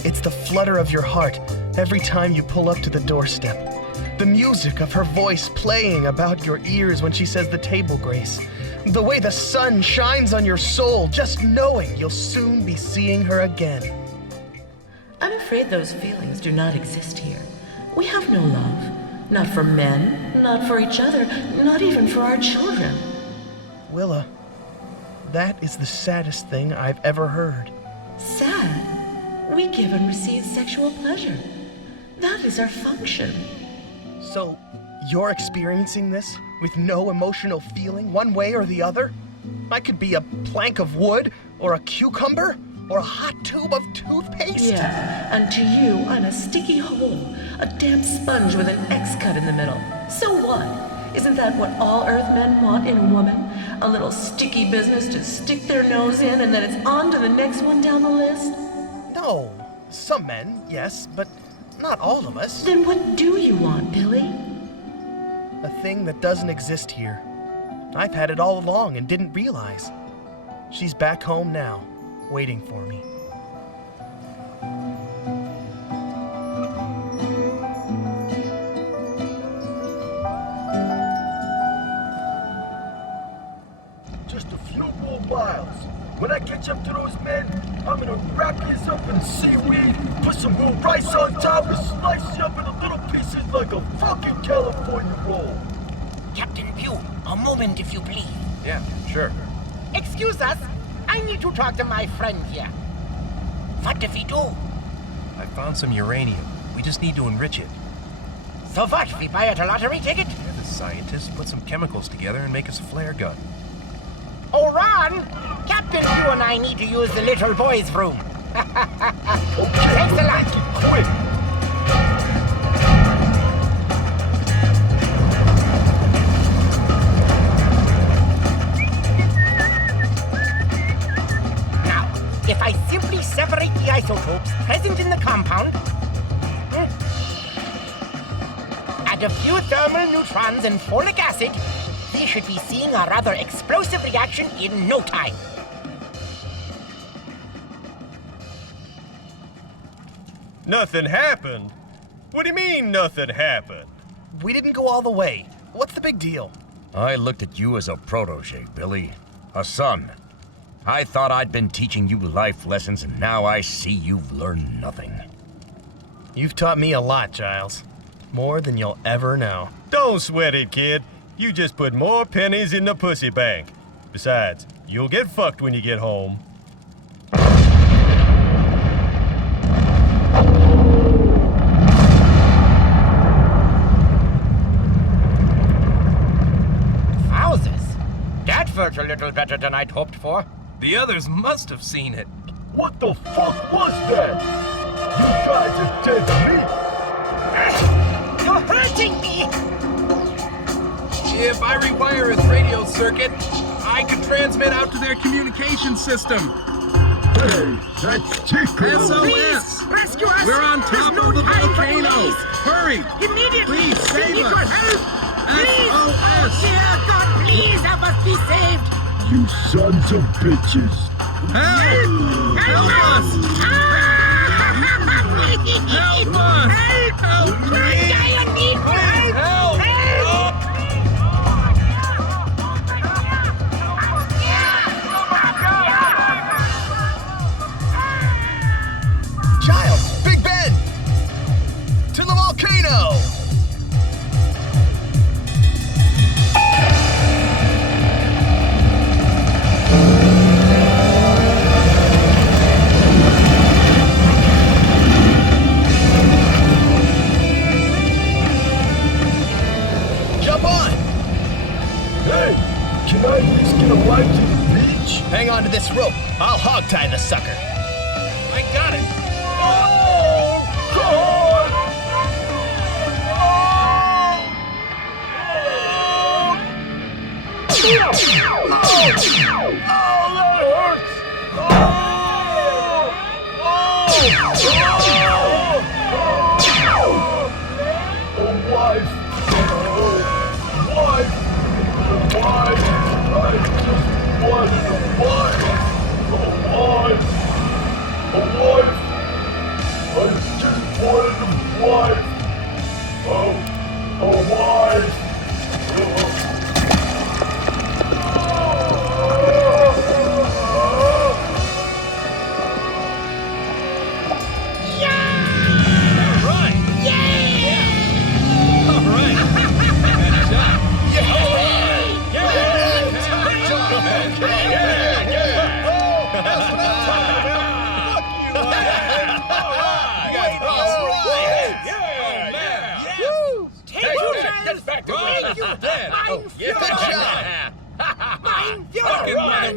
it's the flutter of your heart every time you pull up to the doorstep. The music of her voice playing about your ears when she says the table grace. The way the sun shines on your soul just knowing you'll soon be seeing her again. I'm afraid those feelings do not exist here. We have no love. Not for men, not for each other, not even for our children. Willa, that is the saddest thing I've ever heard. Sad? We give and receive sexual pleasure. That is our function. So, you're experiencing this with no emotional feeling one way or the other? I could be a plank of wood, or a cucumber, or a hot tube of toothpaste? Yeah, and to you, I'm a sticky hole, a damp sponge with an X cut in the middle. So what? Isn't that what all Earthmen want in a woman? A little sticky business to stick their nose in and then it's on to the next one down the list? No, some men, yes, but not all of us. Then what do you want, Billy? A thing that doesn't exist here. I've had it all along and didn't realize. She's back home now, waiting for me. Just a few more miles. When I catch up to those men, I'm gonna wrap this up in seaweed, put some real rice on top, and slice you up into little pieces like a fucking California roll. Captain Pew, a moment if you please. Yeah, sure. Excuse us. I need to talk to my friend here. What do we do? I found some uranium. We just need to enrich it. So what? We buy it a lottery ticket? Yeah, the scientists put some chemicals together and make us a flare gun. Oh, Ron! Captain Pew and I need to use the little boy's room. Okay, Thanks a lot. make it quick. Phillips present in the compound. Add a few thermal neutrons and folic acid. They should be seeing a rather explosive reaction in no time. Nothing happened? What do you mean, nothing happened? We didn't go all the way. What's the big deal? I looked at you as a protege, Billy. A son. I thought I'd been teaching you life lessons, and now I see you've learned nothing. You've taught me a lot, Giles. More than you'll ever know. Don't sweat it, kid. You just put more pennies in the pussy bank. Besides, you'll get fucked when you get home. That felt a little better than I'd hoped for. The others must have seen it. What the fuck was that? You guys are dead meat. You're hurting me! If I rewire his radio circuit, I can transmit out to their communication system. Hey, that's Chico. SOS! Please, rescue us! We're on top There's no of the time for volcano! delays. Hurry! Immediately! Please We save need us! your help! Please! SOS! Dear God, please help us be saved! You sons of bitches. Help! Help us! Help us! Help! Please! I need help! Help! Giles! Big Ben! To the volcano! Jump on! Hey, can I at least get a ride to the beach? Hang on to this rope. I'll hog-tie the sucker. I got it! Oh, God! Wife! I just wanted a wife! A wife! I just wanted a wife! A wife!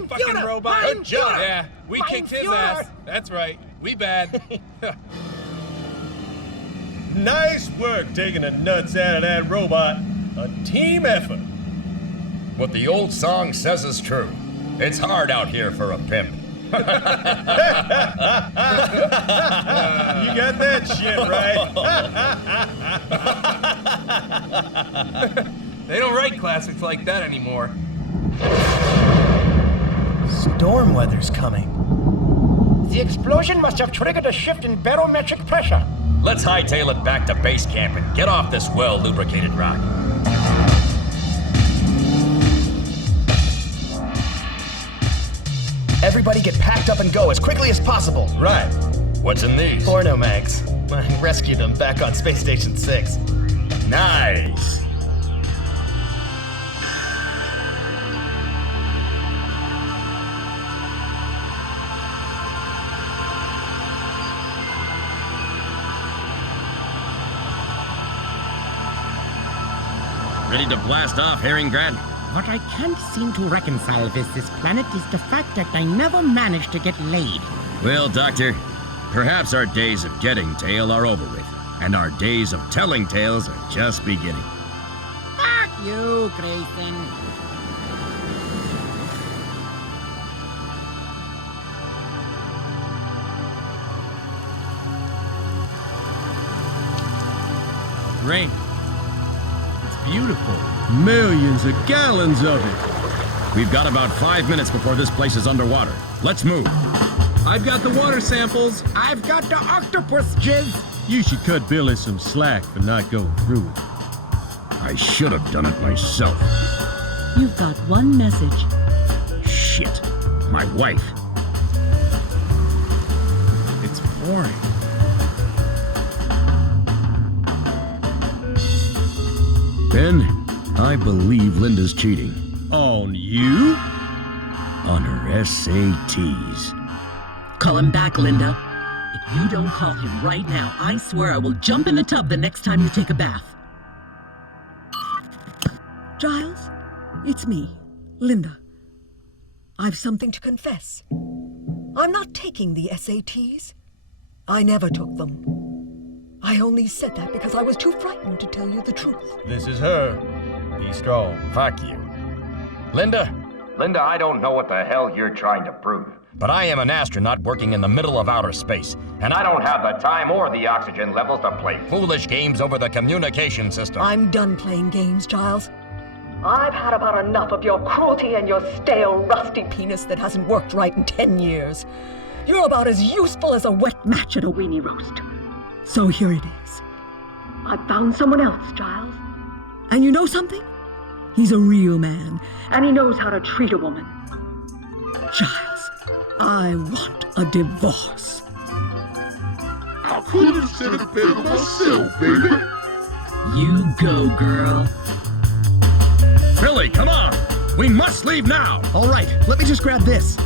Fucking robot. Good job. Yeah, we kicked his ass. That's right. We bad. Nice work taking the nuts out of that robot. A team effort. What the old song says is true. It's hard out here for a pimp. You got that shit right. They don't write classics like that anymore. Storm weather's coming. The explosion must have triggered a shift in barometric pressure. Let's hightail it back to base camp and get off this well-lubricated rock. Everybody get packed up and go as quickly as possible. Right. What's in these? Porno mags. I rescued them back on Space Station 6. Nice. Ready to blast off, Herringrad? What I can't seem to reconcile with this planet is the fact that I never managed to get laid. Well, Doctor, perhaps our days of getting tail are over with, and our days of telling tales are just beginning. Fuck you, Grayson. Great. It's beautiful. Millions of gallons of it. We've got about 5 minutes before this place is underwater. Let's move. I've got the water samples. I've got the octopus jizz. You should cut Billy some slack for not going through it. I should have done it myself. You've got one message. Shit. My wife. It's boring. Ben, I believe Linda's cheating. On you? On her SATs. Call him back, Linda. If you don't call him right now, I swear I will jump in the tub the next time you take a bath. Giles, it's me, Linda. I've something to confess. I'm not taking the SATs. I never took them. I only said that because I was too frightened to tell you the truth. This is her. Be strong. Fuck you. Linda? Linda, I don't know what the hell you're trying to prove. But I am an astronaut working in the middle of outer space, and I don't have the time or the oxygen levels to play foolish games over the communication system. I'm done playing games, Giles. I've had about enough of your cruelty and your stale, rusty penis that hasn't worked right in 10 years. You're about as useful as a wet match at a weenie roast. So here it is. I found someone else, Giles. And you know something? He's a real man, and he knows how to treat a woman. Giles, I want a divorce. I could have said it better myself, baby. You go, girl. Billy, come on! We must leave now! All right, let me just grab this.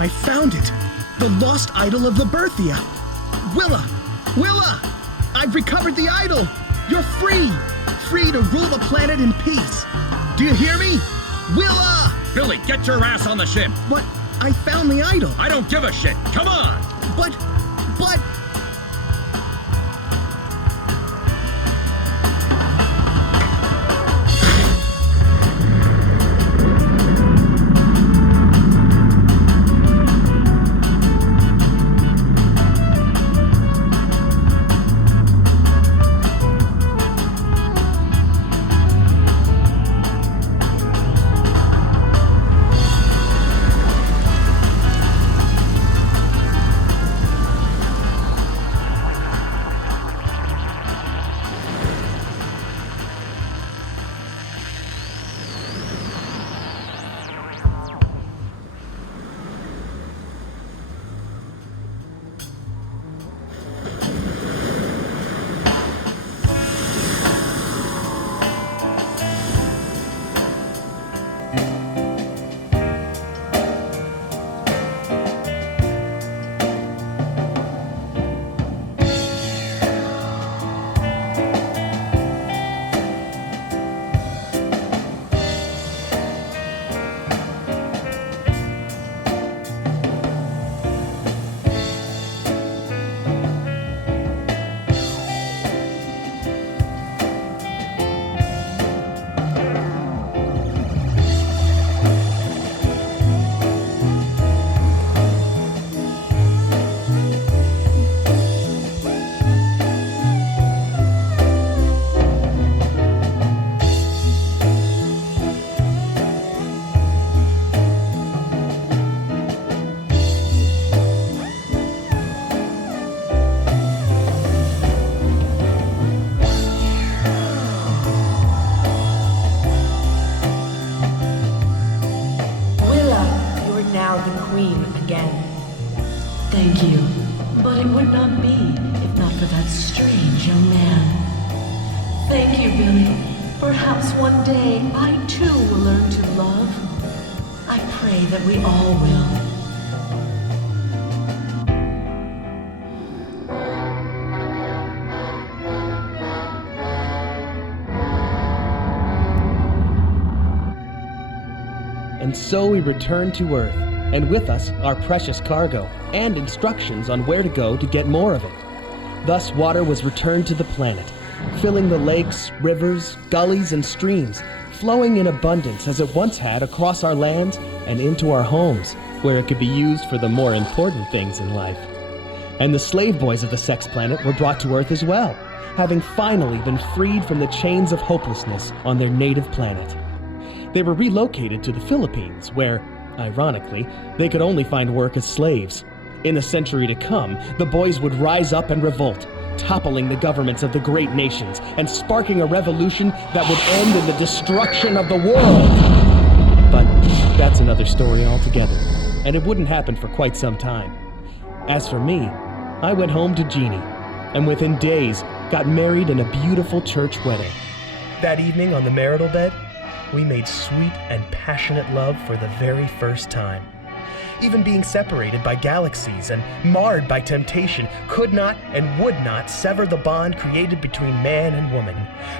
I found it! The lost idol of Liberthia! Willa! Willa! I've recovered the idol! You're free! Free to rule the planet in peace! Do you hear me? Willa! Billy, get your ass on the ship! But I found the idol! I don't give a shit! Come on! But... Thank you. But it would not be if not for that strange young man. Thank you, Billy. Perhaps one day I too will learn to love. I pray that we all will. And so we return to Earth, and with us our precious cargo, and instructions on where to go to get more of it. Thus, water was returned to the planet, filling the lakes, rivers, gullies, and streams, flowing in abundance as it once had across our lands and into our homes, where it could be used for the more important things in life. And the slave boys of the sex planet were brought to Earth as well, having finally been freed from the chains of hopelessness on their native planet. They were relocated to the Philippines, where, ironically, they could only find work as slaves. In the century to come, the boys would rise up and revolt, toppling the governments of the great nations and sparking a revolution that would end in the destruction of the world. But that's another story altogether, and it wouldn't happen for quite some time. As for me, I went home to Jeannie, and within days got married in a beautiful church wedding. That evening on the marital bed, we made sweet and passionate love for the very first time. Even being separated by galaxies and marred by temptation could not and would not sever the bond created between man and woman,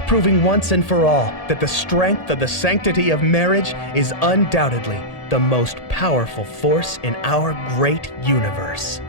proving once and for all that the strength of the sanctity of marriage is undoubtedly the most powerful force in our great universe.